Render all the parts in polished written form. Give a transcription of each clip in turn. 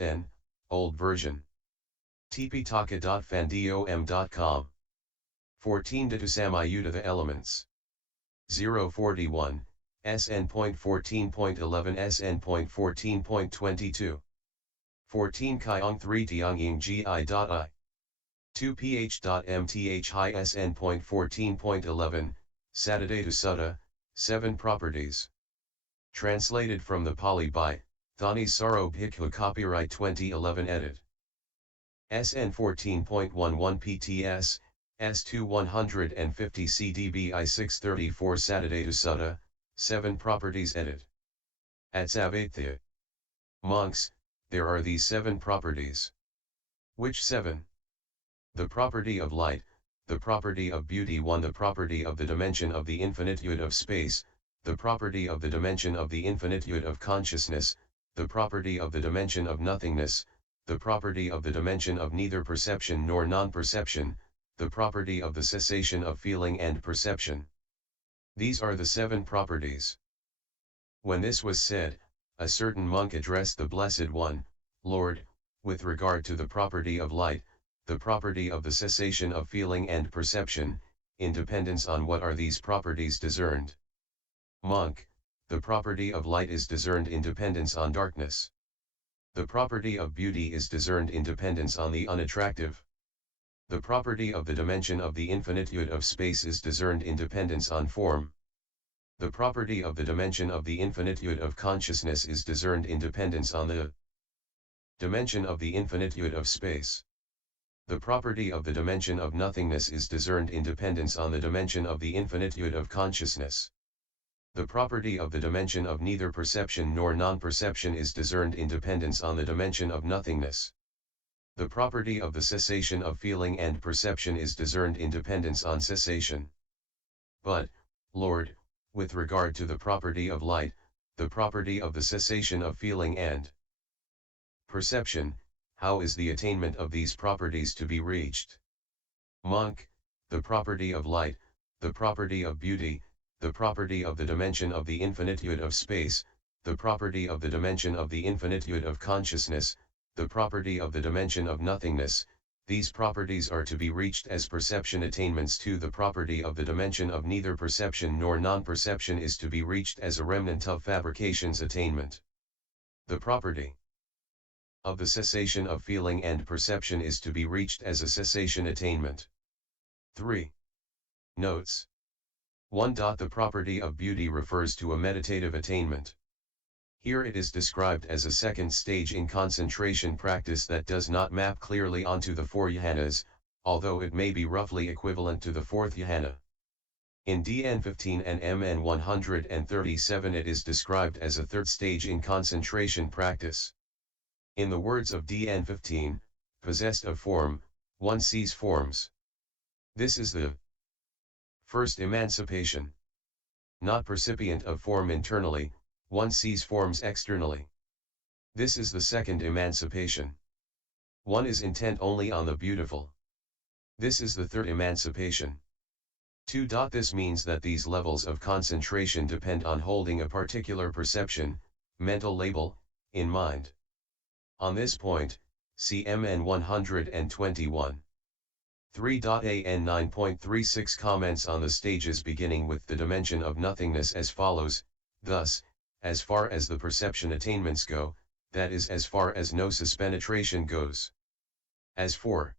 N, old version. tptaka.fandom.com. 14 to Samyutta the elements. 041, SN.14.11 SN.14.22. 14 Kyong 3 Tiangying Gi.I. 2 ph.mth high SN.14.11, Saturday to Sutta, 7 properties. Translated from the Pali by Thani Saro Bhikkhu, copyright 2011 edit. SN.14.11 PTS, S2 150 CDBI 634 Saturday to Sutta, 7 properties edit. At Savatthi. Monks, there are these 7 properties. Which 7? The property of light, the property of beauty 1, the property of the dimension of the infinitude of space, the property of the dimension of the infinitude of consciousness, the property of the dimension of nothingness, the property of the dimension of neither perception nor non-perception, the property of the cessation of feeling and perception. These are the 7 properties. When this was said, a certain monk addressed the Blessed One, Lord, with regard to the property of light, the property of the cessation of feeling and perception, in dependence on what are these properties discerned? Monk, the property of light is discerned in dependence on darkness. The property of beauty is discerned in dependence on the unattractive. The property of the dimension of the infinitude of space is discerned in dependence on form. The property of the dimension of the infinitude of consciousness is discerned in dependence on the dimension of the infinitude of space. The property of the dimension of nothingness is discerned in dependence on the dimension of the infinitude of consciousness. The property of the dimension of neither perception nor non-perception is discerned in dependence on the dimension of nothingness. The property of the cessation of feeling and perception is discerned in dependence on cessation. But, Lord, with regard to the property of light, the property of the cessation of feeling and perception, how is the attainment of these properties to be reached? Monk, the property of light, the property of beauty, the property of the dimension of the infinitude of space, the property of the dimension of the infinitude of consciousness, the property of the dimension of nothingness, these properties are to be reached as perception attainments to the property of the dimension of neither perception nor non-perception is to be reached as a remnant of fabrication's attainment. The property of the cessation of feeling and perception is to be reached as a cessation attainment. 3. Notes. 1. The property of beauty refers to a meditative attainment. Here it is described as a second stage in concentration practice that does not map clearly onto the 4 jhanas, although it may be roughly equivalent to the 4th jhana. In DN15 and MN137 it is described as a third stage in concentration practice. In the words of DN15, possessed of form, one sees forms. This is the first emancipation. Not percipient of form internally, one sees forms externally. This is the second emancipation. One is intent only on the beautiful. This is the third emancipation. 2. This means that these levels of concentration depend on holding a particular perception, mental label, in mind. On this point, see MN 121. 3.AN 9.36 comments on the stages beginning with the dimension of nothingness as follows: thus, as far as the perception attainments go, that is as far as gnosis penetration goes. As for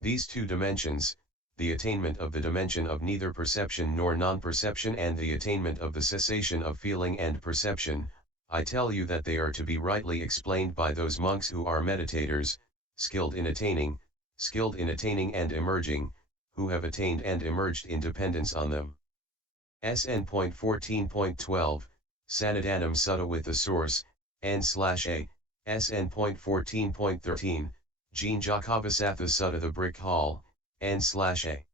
these 2 dimensions, the attainment of the dimension of neither perception nor non-perception and the attainment of the cessation of feeling and perception, I tell you that they are to be rightly explained by those monks who are meditators, skilled in attaining and emerging, who have attained and emerged in dependence on them. SN.14.12, Sanadhanam Sutta with the source, N/A, SN.14.13, Jean Jakavasatha Sutta the Brick Hall, N/A.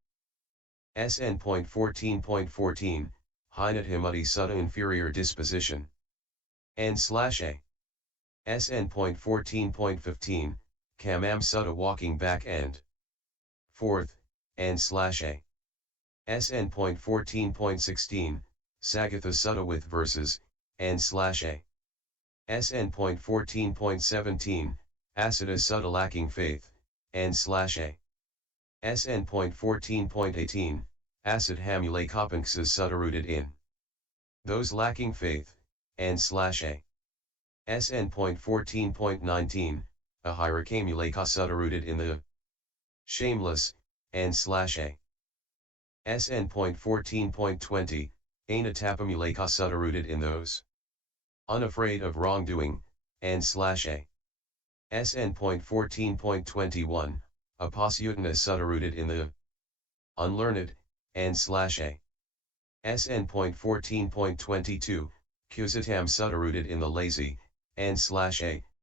SN.14.14, Hinathamudi Sutta Inferior Disposition. N/A. SN.14.15, Kamam Sutta Walking Back End. 4th, N/A. SN.14.16, Sagatha Sutta with verses, N/A. SN.14.17, Asita Sutta lacking faith, N/A. SN.14.18, Asit Hamule Kopanksas Sutta rooted in those lacking faith, N/A. SN.14.19, Ahira Kamuleka Sutta rooted in the shameless, N/A. SN.14.20, Ainatapamuleka Sutta rooted in those unafraid of wrongdoing, N/A. SN.14.21, Apasyutana Sutta rooted in the unlearned, N/A. SN.14.22, Kusitam Sutta rooted in the lazy, N/A,